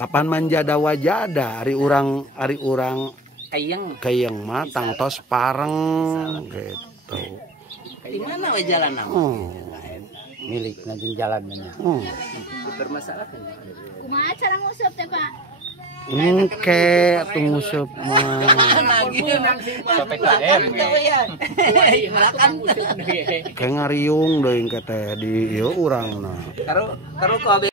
Kapan manjada wajada ari urang kayeng matang tos pareng gitu. Di mana we jalan nama? Milik nanti jalannya. Bermasalah kan? Kumaha cara nguseup teh, Pak? Engke tunggusup mah. PPKM. Kayak ngariung deui engke teh di ieu urangna. Karo